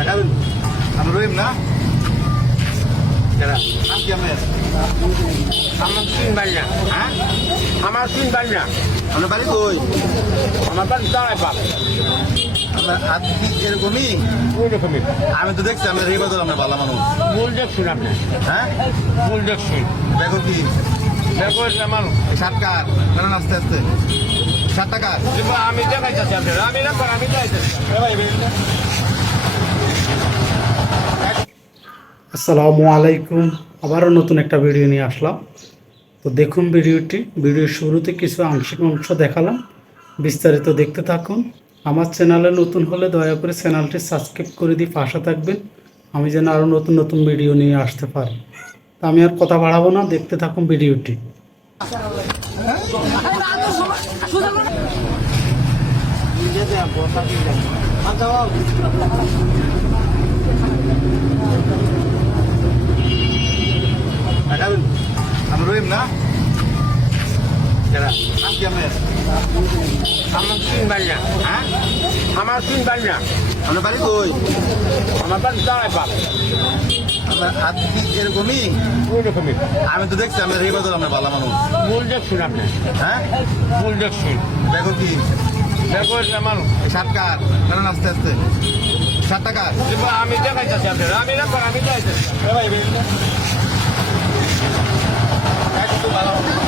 এখন আমরা রহিম না যারা নাম কি আপনার আমার তিন বাড়ি না হ্যাঁ আমার তিন বাড়ি না আপনার বাড়ি কই আমার বাড়ি দাঁড়ায় পাপ আপনার আপনি এরকমই? ওই রকমই আমি তো দেখছি এই বদল আপনার ভালো মানুষ। মূল দেখছুন আপনি? হ্যাঁ? মূল দেখছুন দেখো কি? দেখো আমার ষাট কার? কারণ আস্তে আস্তে। ষাট টাকা আমি দেখাইতেছি আপনার আমি না আমি দেখাইতেছি আসসালামু আলাইকুম। আবারও নতুন একটা ভিডিও নিয়ে আসলাম। তো দেখুন ভিডিওটি। ভিডিওর শুরুতে কিছু আংশিক অংশ দেখালাম। বিস্তারিত দেখতে থাকুন। আমার চ্যানেলে নতুন হলে দয়া করে চ্যানেলটি সাবস্ক্রাইব করে দিয়ে পাশে থাকবেন। আমি যেন আরও নতুন নতুন ভিডিও নিয়ে আসতে পারি। তা আমি আর কথা বাড়াবো না, দেখতে থাকুন ভিডিওটি। আমরা না যারা নাম কি আপনার আমার তিন বাড়ি না হ্যাঁ? আমার না। আপনার বাড়ি কই? আমার বাড়ি দাঁড়ায় আপনি এরকমই? আমি তো দেখছি এই বদল আপনার ভালো মানুষ। মূল দেখছুন আপনি? হ্যাঁ? মূল দেখছুন। দেখো কি? দেখো আমার ষাট কার? কারণ আস্তে আস্তে। ষাট টাকা। আমি দেখাইতেছি আপনার আমি না আমি দেখাইতেছি। আমি আমি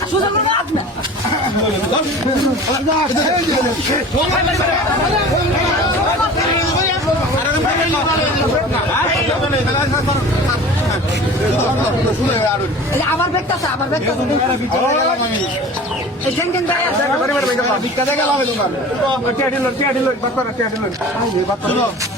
পাঁচশো টাকা বিখ্যাত এই তোর কেন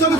ছবি তুলে রাখা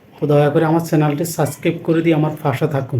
দয়া করে আমার চ্যানেলটি সাবস্ক্রাইব করে দিয়ে আমার পাশে থাকুন।